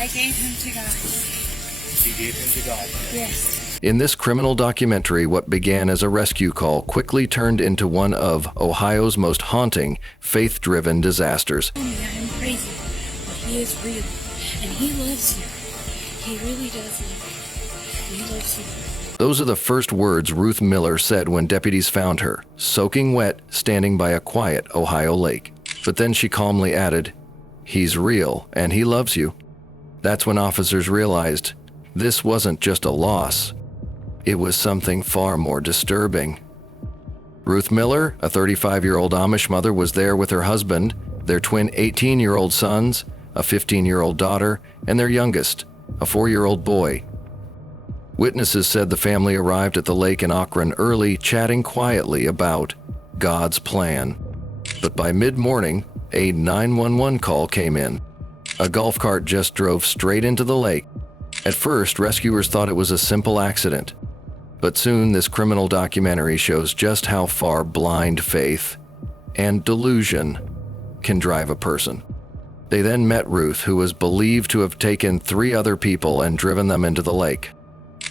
I gave him to God. He gave him to God? Yes. In this criminal documentary, what began as a rescue call quickly turned into one of Ohio's most haunting, faith-driven disasters. I'm crazy, but he is real, and he loves you. He really does love you. He loves you. Those are the first words Ruth Miller said when deputies found her, soaking wet, standing by a quiet Ohio lake. But then she calmly added, "He's real, and he loves you." That's when officers realized this wasn't just a loss. It was something far more disturbing. Ruth Miller, a 35-year-old Amish mother, was there with her husband, their twin 18-year-old sons, a 15-year-old daughter, and their youngest, a 4-year-old boy. Witnesses said the family arrived at the lake in Akron early, chatting quietly about God's plan. But by mid-morning, a 911 call came in. A golf cart just drove straight into the lake. At first, rescuers thought it was a simple accident. But soon, this criminal documentary shows just how far blind faith and delusion can drive a person. They then met Ruth, who was believed to have taken 3 other people and driven them into the lake.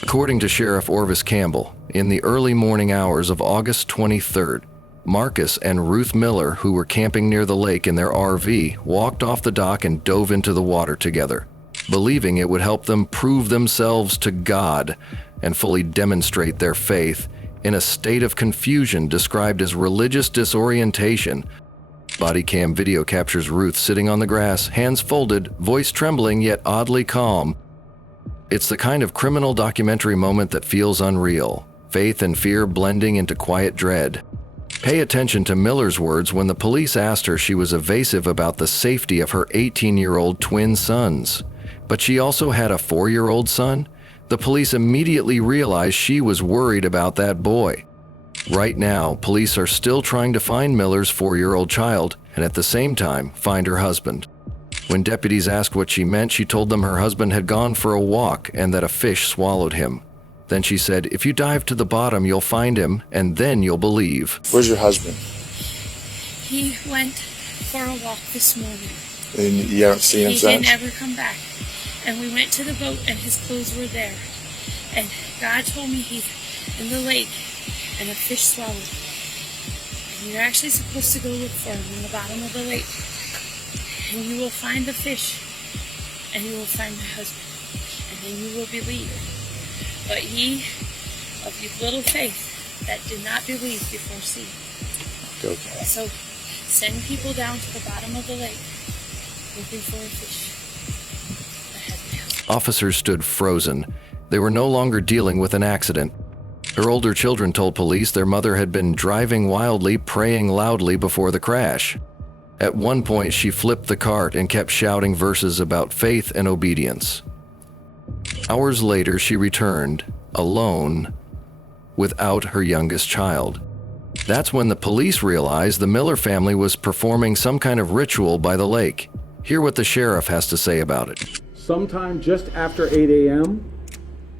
According to Sheriff Orvis Campbell, in the early morning hours of August 23rd, Marcus and Ruth Miller, who were camping near the lake in their RV, walked off the dock and dove into the water together, believing it would help them prove themselves to God and fully demonstrate their faith in a state of confusion described as religious disorientation. Body cam video captures Ruth sitting on the grass, hands folded, voice trembling yet oddly calm. It's the kind of criminal documentary moment that feels unreal, faith and fear blending into quiet dread. Pay attention to Miller's words when the police asked her. She was evasive about the safety of her 18-year-old twin sons. But she also had a 4-year-old son. The police immediately realized she was worried about that boy. Right now, police are still trying to find Miller's 4-year-old child and at the same time find her husband. When deputies asked what she meant, she told them her husband had gone for a walk and that a fish swallowed him. Then she said, "If you dive to the bottom, you'll find him, and then you'll believe." Where's your husband? He went for a walk this morning. And you haven't seen him since? He didn't ever come back. And we went to the boat, and his clothes were there. And God told me he's in the lake, and a fish swallowed him. And you're actually supposed to go look for him in the bottom of the lake. And you will find the fish, and you will find my husband, and then you will believe. But ye of little faith that did not believe before seeing. Okay. So send people down to the bottom of the lake looking for a fish. Officers stood frozen. They were no longer dealing with an accident. Her older children told police their mother had been driving wildly, praying loudly before the crash. At one point, she flipped the cart and kept shouting verses about faith and obedience. Hours later, she returned, alone, without her youngest child. That's when the police realized the Miller family was performing some kind of ritual by the lake. Hear what the sheriff has to say about it. Sometime just after 8 a.m.,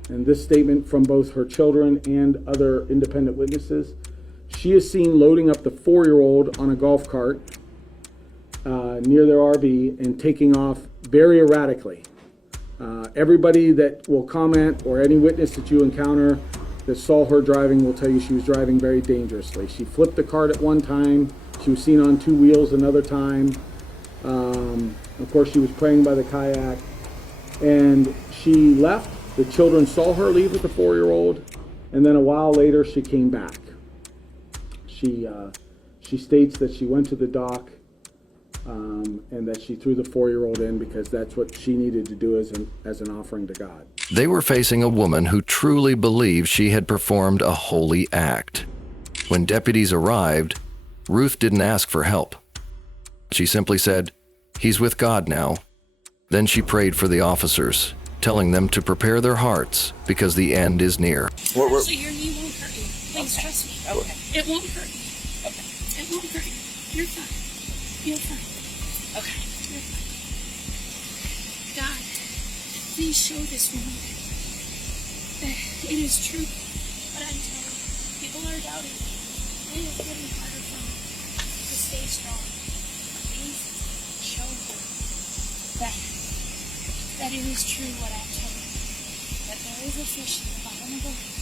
and this statement from both her children and other independent witnesses, she is seen loading up the 4-year-old on a golf cart near their RV and taking off very erratically. Everybody that will comment or any witness that you encounter that saw her driving will tell you she was driving very dangerously. She flipped the cart at one time. She was seen on 2 wheels another time. Of course, she was praying by the kayak. And she left. The children saw her leave with the 4-year-old. And then a while later, she came back. She states that she went to the dock and that she threw the 4-year-old in because that's what she needed to do as an offering to God. They were facing a woman who truly believed she had performed a holy act. When deputies arrived, Ruth didn't ask for help. She simply said, "He's with God now." Then she prayed for the officers, telling them to prepare their hearts because the end is near. So your knee won't hurt you. Please trust me. Okay. It won't hurt you. Okay. It won't hurt you. You're fine. You're fine. Okay. You're fine. God, please show this woman that it is true. But I'm telling you, people are doubting. It is getting harder for me to stay strong. Please show her that that it is true what I'm telling you, that there is a fish in the bottom of the lake.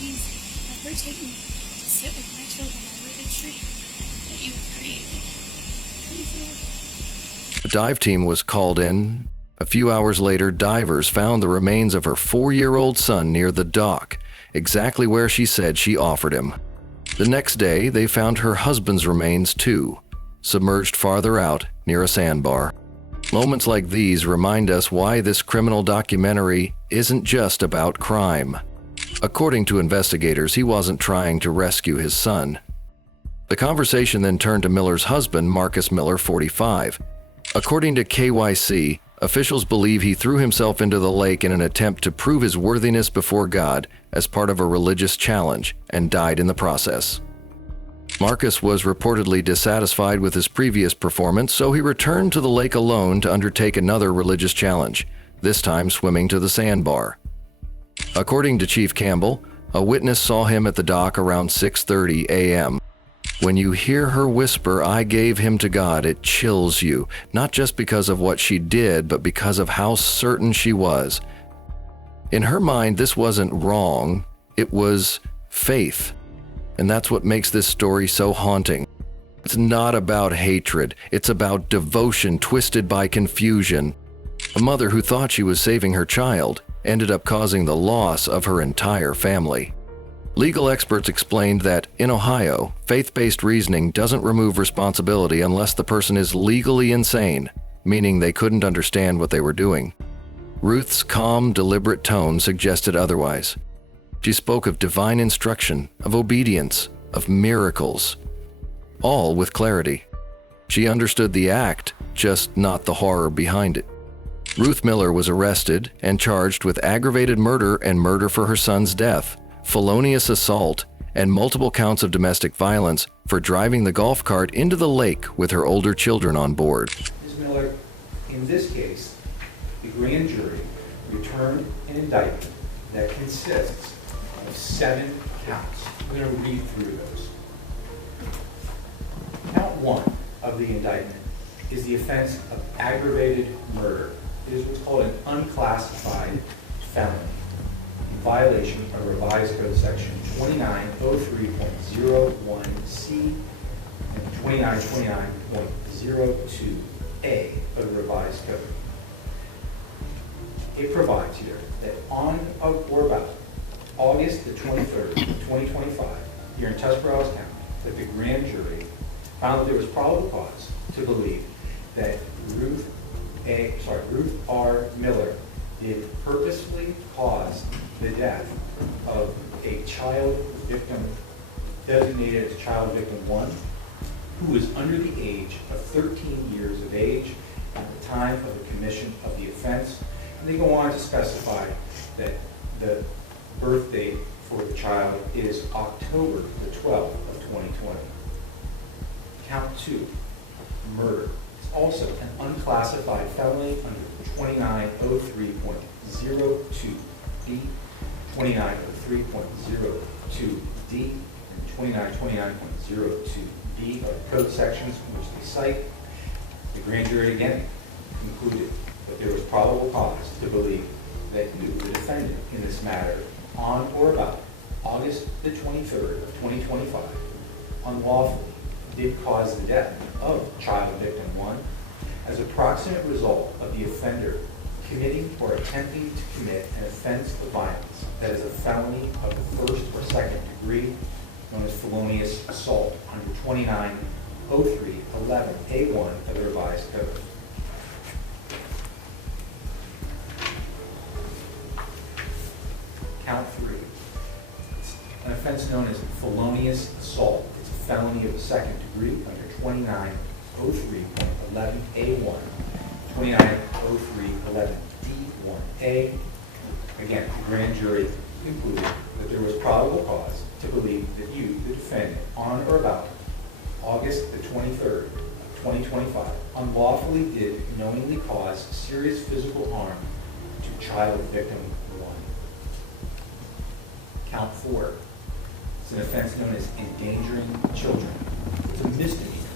Please never take me to sit with my children under the tree that you have created. Please, Lord. A dive team was called in. A few hours later, divers found the remains of her 4-year-old son near the dock, exactly where she said she offered him. The next day, they found her husband's remains too, submerged farther out near a sandbar. Moments like these remind us why this criminal documentary isn't just about crime. According to investigators, he wasn't trying to rescue his son. The conversation then turned to Miller's husband, Marcus Miller, 45. According to KYC, officials believe he threw himself into the lake in an attempt to prove his worthiness before God as part of a religious challenge and died in the process. Marcus was reportedly dissatisfied with his previous performance, so he returned to the lake alone to undertake another religious challenge, this time swimming to the sandbar. According to Chief Campbell, a witness saw him at the dock around 6:30 a.m. When you hear her whisper, "I gave him to God," it chills you, not just because of what she did, but because of how certain she was. In her mind, this wasn't wrong, it was faith. And that's what makes this story so haunting. It's not about hatred, it's about devotion twisted by confusion. A mother who thought she was saving her child ended up causing the loss of her entire family. Legal experts explained that, in Ohio, faith-based reasoning doesn't remove responsibility unless the person is legally insane, meaning they couldn't understand what they were doing. Ruth's calm, deliberate tone suggested otherwise. She spoke of divine instruction, of obedience, of miracles, all with clarity. She understood the act, just not the horror behind it. Ruth Miller was arrested and charged with aggravated murder and murder for her son's death, felonious assault, and multiple counts of domestic violence for driving the golf cart into the lake with her older children on board. Ms. Miller, in this case, the grand jury returned an indictment that consists of 7 counts. I'm going to read through those. Count 1 of the indictment is the offense of aggravated murder. It is what's called an unclassified felony in violation of revised code section 2903.01C and 2929.02A of the revised code. It provides here that on or about August the 23rd, 2025, here in Tuscarawas County, that the grand jury found that there was probable cause to believe that Ruth R. Miller did purposefully cause the death of a child victim designated as child victim 1, who was under the age of 13 years of age at the time of the commission of the offense. And they go on to specify that the birth date for the child is October the 12th of 2020. Count 2, murder. It's also an unclassified felony under 2903.02B, 2903.02D, and 2929.02B are code sections in which they cite. The grand jury again concluded that there was probable cause to believe that you, the defendant in this matter, on or about August the 23rd of 2025, unlawfully did cause the death of child victim 1 as a proximate result of the offender committing or attempting to commit an offense of violence that is a felony of the first or second degree, known as felonious assault under 2903.11A1 of the revised code. Count 3. It's an offense known as felonious assault. It's a felony of the second degree under 2903.11A1, 2903.11D1A. Again, the grand jury concluded that there was probable cause to believe that you, the defendant, on or about August the 23rd, 2025, unlawfully did knowingly cause serious physical harm to child victim 1. Count 4. It's an offense known as endangering children. It's a misdemeanor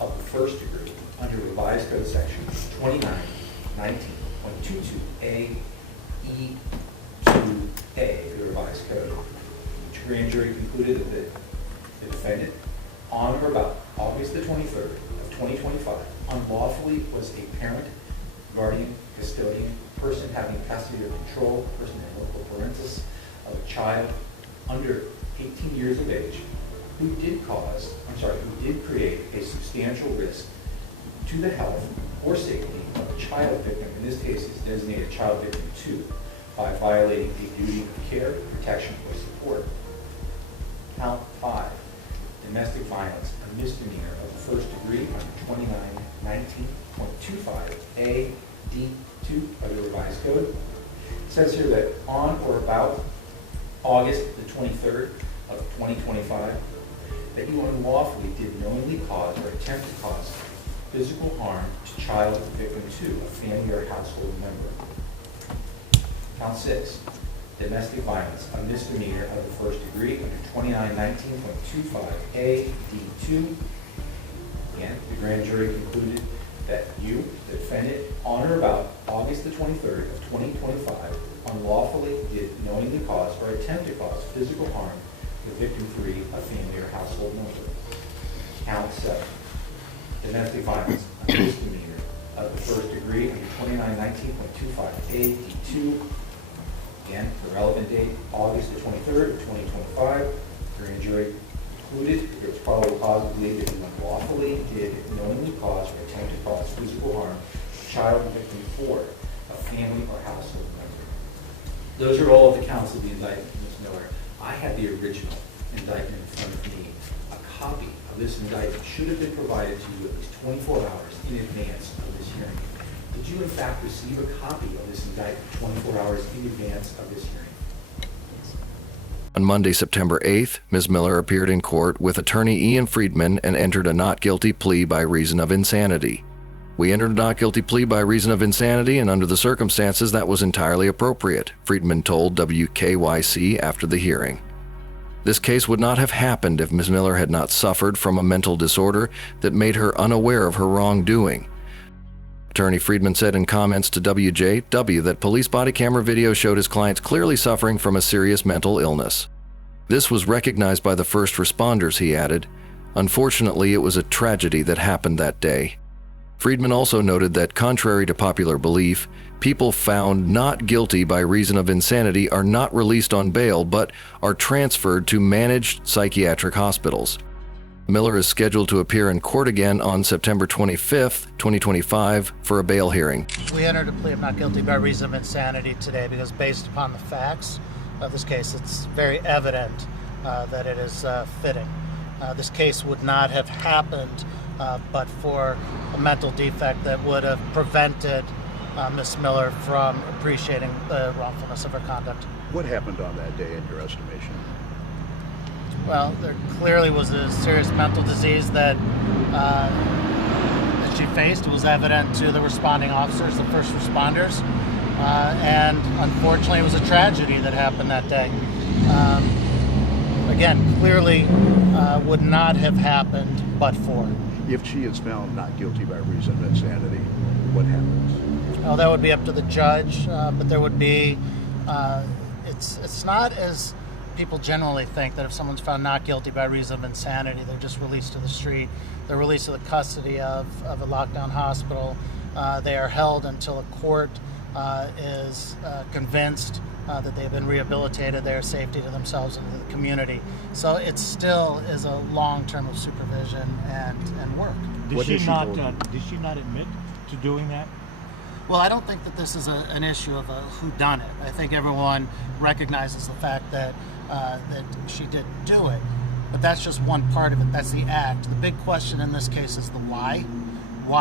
of the first degree under revised code section 2919.22A E2A of the revised code. The grand jury concluded that the defendant, on or about August the 23rd of 2025, unlawfully was a parent, guardian, custodian, person having custody or control, person in local parentis of a child under 18 years of age who did create a substantial risk to the health or safety of a child victim, in this case is designated child victim 2, by violating a duty of care, protection, or support. Count 5, domestic violence, a misdemeanor of the first degree under 2919.25A D2 of the revised code. It says here that on or about August the 23rd of 2025, that you unlawfully did knowingly cause or attempt to cause physical harm to child victim 2, a family or household member. Count 6, domestic violence, a misdemeanor of the first degree under 2919.25A D2. Again, the grand jury concluded that you, the defendant, on or about August the 23rd of 2025, unlawfully did knowingly cause or attempt to cause physical harm to victim 3, a family or household member. Count 7, domestic violence, a misdemeanor of the first degree under 2919.25A D2. Again, the relevant date, August the 23rd of 2025, the grand jury concluded that there was probable cause to believe that you unlawfully did knowingly cause or attempt to cause physical harm to child victim 4, a family or household member. Those are all of the counts of the indictment, Ms. Miller. I have the original indictment in front of me. A copy of this indictment should have been provided to you at least 24 hours in advance of this hearing. Did you in fact receive a copy of this indictment 24 hours in advance of this hearing? On Monday, September 8th, Ms. Miller appeared in court with attorney Ian Friedman and entered a not guilty plea by reason of insanity. We entered a not guilty plea by reason of insanity, and under the circumstances that was entirely appropriate, Friedman told WKYC after the hearing. This case would not have happened if Ms. Miller had not suffered from a mental disorder that made her unaware of her wrongdoing. Attorney Friedman said in comments to WJW that police body camera video showed his clients clearly suffering from a serious mental illness. This was recognized by the first responders, he added. Unfortunately, it was a tragedy that happened that day. Friedman also noted that, contrary to popular belief, people found not guilty by reason of insanity are not released on bail but are transferred to managed psychiatric hospitals. Miller is scheduled to appear in court again on September 25th, 2025, for a bail hearing. We entered a plea of not guilty by reason of insanity today because based upon the facts of this case, it's very evident that it is fitting. This case would not have happened but for a mental defect that would have prevented Ms. Miller from appreciating the wrongfulness of her conduct. What happened on that day in your estimation? Well, there clearly was a serious mental disease that she faced. It was evident to the responding officers, the first responders, and unfortunately it was a tragedy that happened that day. Again, clearly would not have happened but for. If she is found not guilty by reason of insanity, what happens? Oh, that would be up to the judge, but there would be, it's not as people generally think that if someone's found not guilty by reason of insanity, they're just released to the street. They're released to the custody of a lockdown hospital. They are held until a court is convinced that they've been rehabilitated, their safety to themselves and to the community. So it still is a long term of supervision and work. Did she not admit to doing that? Well, I don't think that this is an issue of a whodunit. I think everyone recognizes the fact that that she did do it, but that's just one part of it. That's the act. The big question in this case is the why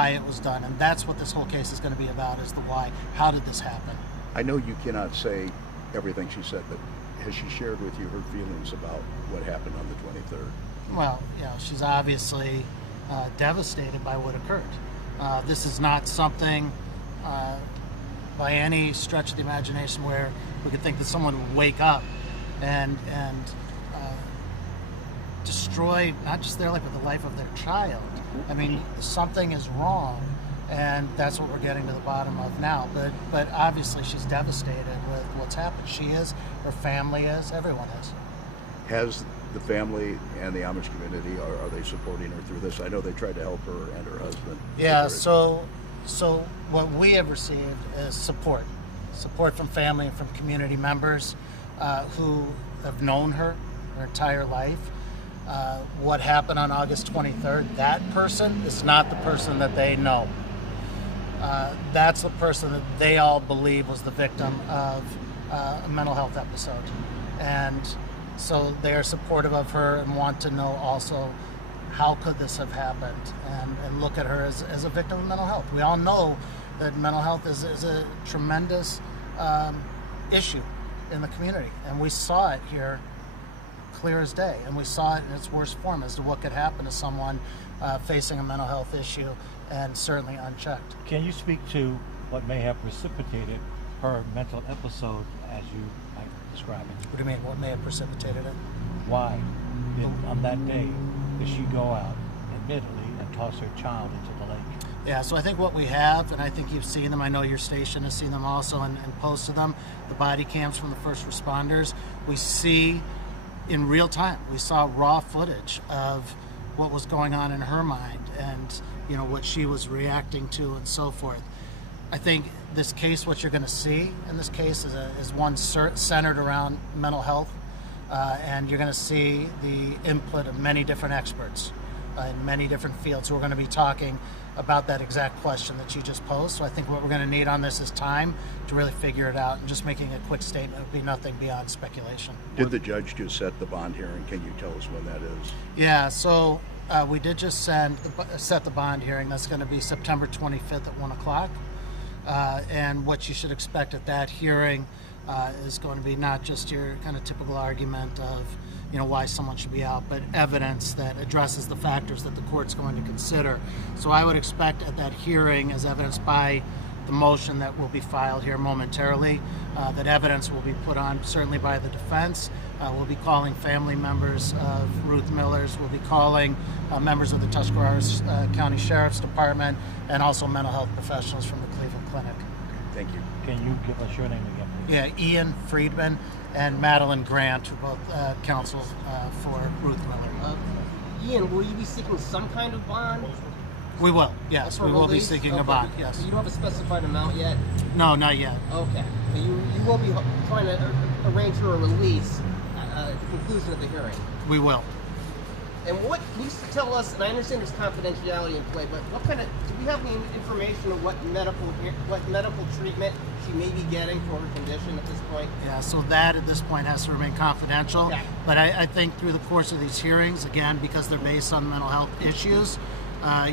it was done, and that's what this whole case is going to be about, is the why. How did this happen? I know you cannot say everything she said, but has she shared with you her feelings about what happened on the 23rd? Well, she's obviously devastated by what occurred. This is not something by any stretch of the imagination where we could think that someone would wake up and destroy not just their life, but the life of their child. I mean, something is wrong, and that's what we're getting to the bottom of now. But obviously she's devastated with what's happened. She is, her family is, everyone is. Has the family and the Amish community, are they supporting her through this? I know they tried to help her and her husband. Yeah, so what we have received is support from family and from community members who have known her entire life. What happened on August 23rd, that person is not the person that they know. That's the person that they all believe was the victim of a mental health episode. And so they are supportive of her and want to know also how could this have happened, and look at her as a victim of mental health. We all know that mental health is a tremendous issue in the community, and we saw it here clear as day, and we saw it in its worst form as to what could happen to someone facing a mental health issue, and certainly unchecked. Can you speak to what may have precipitated her mental episode as you might describe it? What do you mean, what may have precipitated it? Why on that day did she go out, admittedly, and toss her child into the lake? Yeah, so I think what we have, and I think you've seen them, I know your station has seen them also and posted them, the body cams from the first responders. We see in real time, we saw raw footage of what was going on in her mind and what she was reacting to and so forth. I think this case, what you're going to see in this case is one centered around mental health, and you're going to see the input of many different experts in many different fields who are going to be talking about that exact question that you just posed. So I think what we're going to need on this is time to really figure it out, and just making a quick statement would be nothing beyond speculation. Did the judge just set the bond hearing? Can you tell us when that is? Yeah, so we did just set the bond hearing. That's going to be September 25th at 1 o'clock. And what you should expect at that hearing is going to be not just your kind of typical argument of why someone should be out, but evidence that addresses the factors that the court's going to consider. So I would expect at that hearing, as evidenced by the motion that will be filed here momentarily, that evidence will be put on certainly by the defense. We'll be calling family members of Ruth Miller's. We'll be calling members of the Tuscarawas County Sheriff's Department, and also mental health professionals from the Cleveland Clinic. Thank you. Can you give us your name again, please? Yeah, Ian Friedman and Madeline Grant, who both counsel for Ruth Miller. Ian, will you be seeking some kind of bond? We will, yes. For We will be release? seeking Okay. a bond, yes. You don't have a specified amount yet? No, not yet. Okay. So you will be trying to arrange for a release at the conclusion of the hearing. We will. And what can you tell us, and I understand there's confidentiality in play, but what kind of, do we have any information of what medical treatment she may be getting for her condition at this point? Yeah, so that at this point has to remain confidential. Okay. But I think through the course of these hearings, again, because they're based on mental health issues,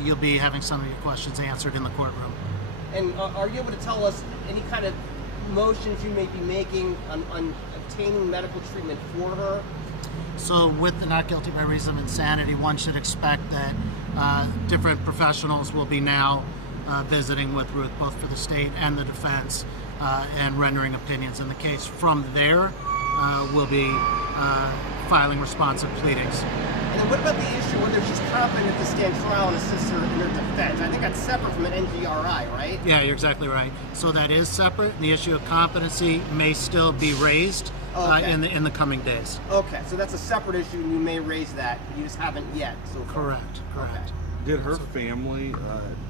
you'll be having some of your questions answered in the courtroom. And are you able to tell us any kind of motions you may be making on obtaining medical treatment for her? So with the not guilty by reason of insanity, one should expect that different professionals will be now visiting with Ruth, both for the state and the defense, and rendering opinions in the case. From there, we'll be filing responsive pleadings. And then what about the issue whether she's competent to stand trial and assist her in her defense? I think that's separate from an NGRI, right? Yeah, you're exactly right. So that is separate. The issue of competency may still be raised Okay. in the coming days. Okay, so that's a separate issue, and you may raise that. You just haven't yet. So far. Correct. Okay. Did her family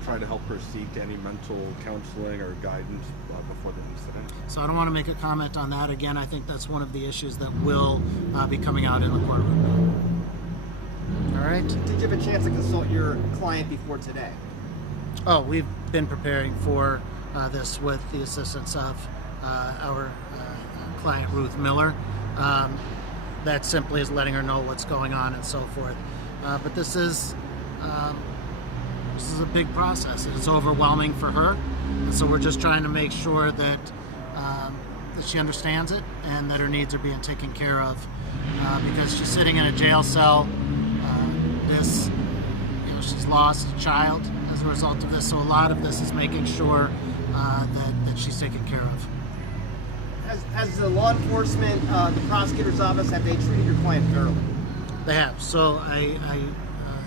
try to help her seek any mental counseling or guidance before the incident? So I don't want to make a comment on that. Again, I think that's one of the issues that will be coming out in the courtroom. All right. Did you have a chance to consult your client before today? Oh, we've been preparing for this with the assistance of our client, Ruth Miller. That simply is letting her know what's going on and so forth. But this is a big process. It's overwhelming for her. And so we're just trying to make sure that she understands it and that her needs are being taken care of. Because she's sitting in a jail cell. She's lost a child as a result of this. So a lot of this is making sure that she's taken care of. Has the law enforcement, the prosecutor's office, have they treated your client fairly? They have. So I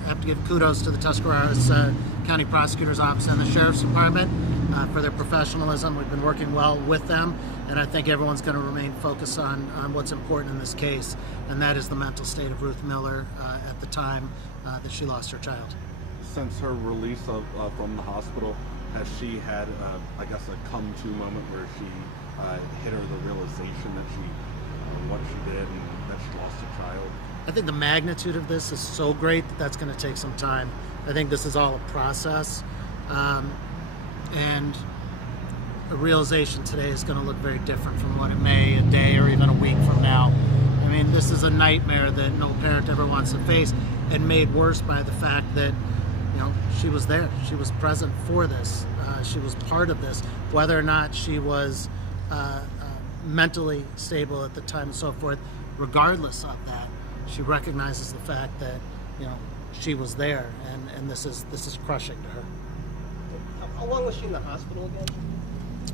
have to give kudos to the Tuscarawas County Prosecutor's Office and the Sheriff's Department for their professionalism. We've been working well with them, and I think everyone's going to remain focused on what's important in this case, and that is the mental state of Ruth Miller at the time that she lost her child. Since her release from the hospital, has she had, I guess, a come-to moment where she hit her the realization that what she did and that she lost her child? I think the magnitude of this is so great that that's going to take some time. I think this is all a process, and a realization today is going to look very different from what it may a day or even a week from now. I mean, this is a nightmare that no parent ever wants to face, and made worse by the fact that, you know, she was there. She was present for this. She was part of this. Whether or not she was mentally stable at the time and so forth, regardless of that, she recognizes the fact that, you know, she was there, and this is crushing to her. How long was she in the hospital again?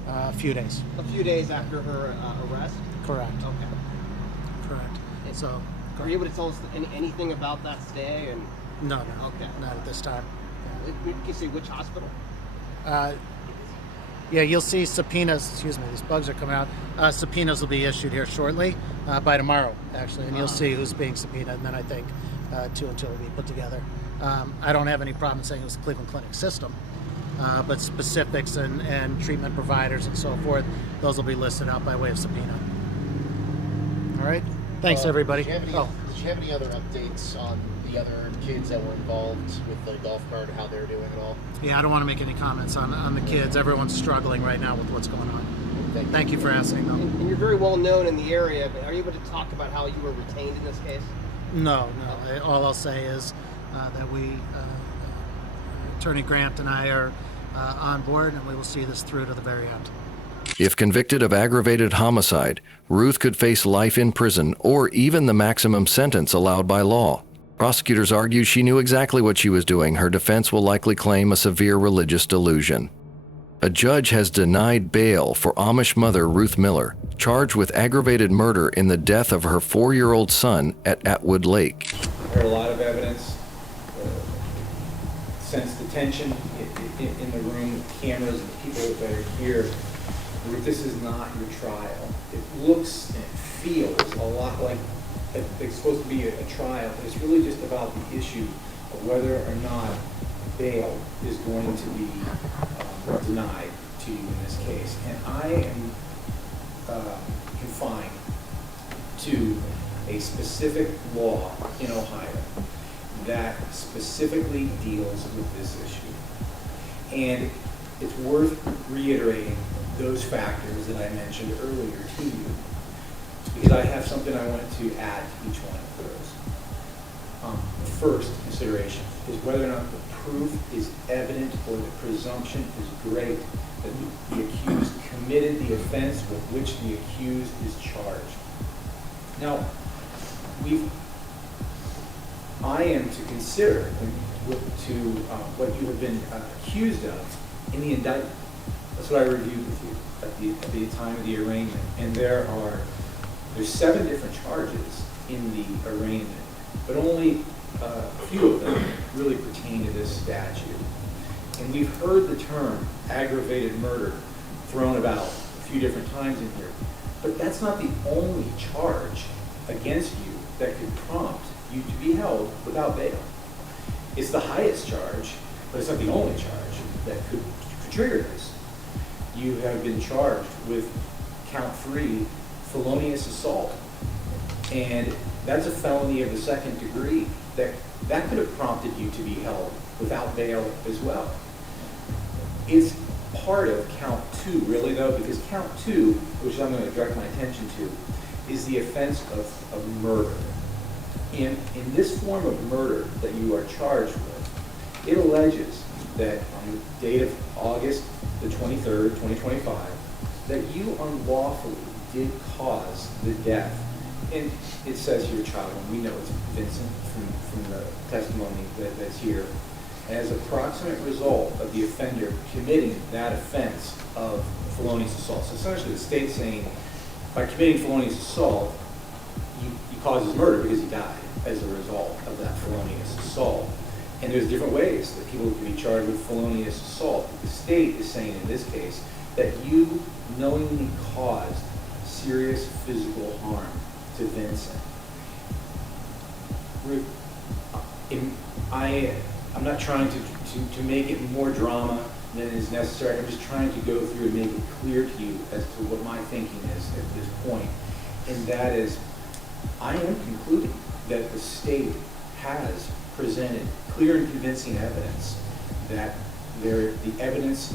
A few days. A few days after her arrest? Correct. Okay. Correct. So, are you able to tell us anything about that stay? And no. Okay. Not at this time. Can you say which hospital? Yeah, you'll see subpoenas. Excuse me, these bugs are coming out. Subpoenas will be issued here shortly, by tomorrow, actually, and you'll see who's being subpoenaed. And then I think 2 and 2 will be put together. I don't have any problem saying it was the Cleveland Clinic system, but specifics and treatment providers and so forth, those will be listed out by way of subpoena. All right. Thanks, everybody. Did you have any other updates on the other kids that were involved with the golf cart, how they're doing at all? Yeah, I don't want to make any comments on the kids. Everyone's struggling right now with what's going on. Thank you for asking, though. And you're very well known in the area, but are you able to talk about how you were retained in this case? No. All I'll say is that we, Attorney Grant and I are on board, and we will see this through to the very end. If convicted of aggravated homicide, Ruth could face life in prison or even the maximum sentence allowed by law. Prosecutors argue she knew exactly what she was doing. Her defense will likely claim a severe religious delusion. A judge has denied bail for Amish mother Ruth Miller, charged with aggravated murder in the death of her 4-year-old son at Atwood Lake. I heard a lot of evidence, sensed the tension in the room, the cameras, and the people that are here. This is not your trial. It looks and it feels a lot like it's supposed to be a trial, but it's really just about the issue of whether or not bail is going to be denied to you in this case. And I am confined to a specific law in Ohio that specifically deals with this issue. And it's worth reiterating those factors that I mentioned earlier to you, because I have something I wanted to add to each one of those. The first consideration is whether or not the proof is evident or the presumption is great that the accused committed the offense with which the accused is charged. Now, I am to consider what you have been accused of in the indictment. That's what I reviewed with you at the time of the arraignment. And there's 7 different charges in the arraignment, but only a few of them really pertain to this statute. And we've heard the term aggravated murder thrown about a few different times in here, but that's not the only charge against you that could prompt you to be held without bail. It's the highest charge, but it's not the only charge that could trigger this. You have been charged with count 3, felonious assault, and that's a felony of the 2nd degree that could have prompted you to be held without bail as well. It's part of count 2, really, though, because count 2, which I'm going to direct my attention to, is the offense of murder. In this form of murder that you are charged with, it alleges that on the date of August the 23rd, 2025, that you unlawfully did cause the death. And it says here, child, and we know it's Vincent from the testimony that's here, as a proximate result of the offender committing that offense of felonious assault. So essentially the state's saying, by committing felonious assault, he causes murder because he died as a result of that felonious assault. And there's different ways that people can be charged with felonious assault. The state is saying in this case that you knowingly caused serious physical harm to Vincent. Ruth, I'm not trying to make it more drama than is necessary. I'm just trying to go through and make it clear to you as to what my thinking is at this point. And that is, I am concluding that the state has presented clear and convincing evidence that the evidence,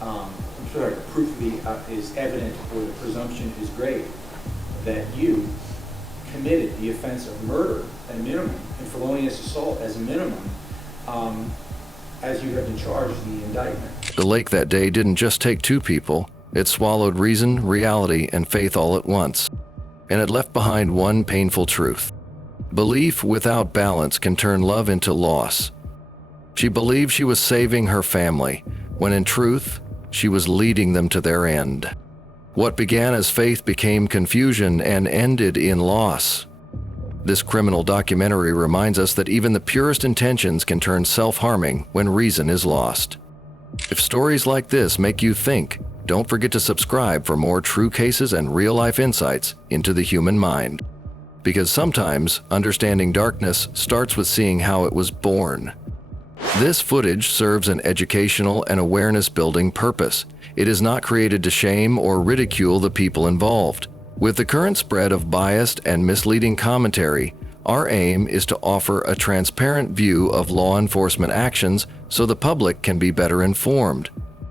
the proof is evident, or the presumption is great, that you committed the offense of murder at a minimum and felonious assault as a minimum, as you have been charged in the indictment. The lake that day didn't just take two people, it swallowed reason, reality, and faith all at once. And it left behind one painful truth. Belief without balance can turn love into loss. She believed she was saving her family, when in truth, she was leading them to their end. What began as faith became confusion and ended in loss. This criminal documentary reminds us that even the purest intentions can turn self-harming when reason is lost. If stories like this make you think, don't forget to subscribe for more true cases and real-life insights into the human mind. Because sometimes understanding darkness starts with seeing how it was born. This footage serves an educational and awareness-building purpose. It is not created to shame or ridicule the people involved. With the current spread of biased and misleading commentary, our aim is to offer a transparent view of law enforcement actions so the public can be better informed.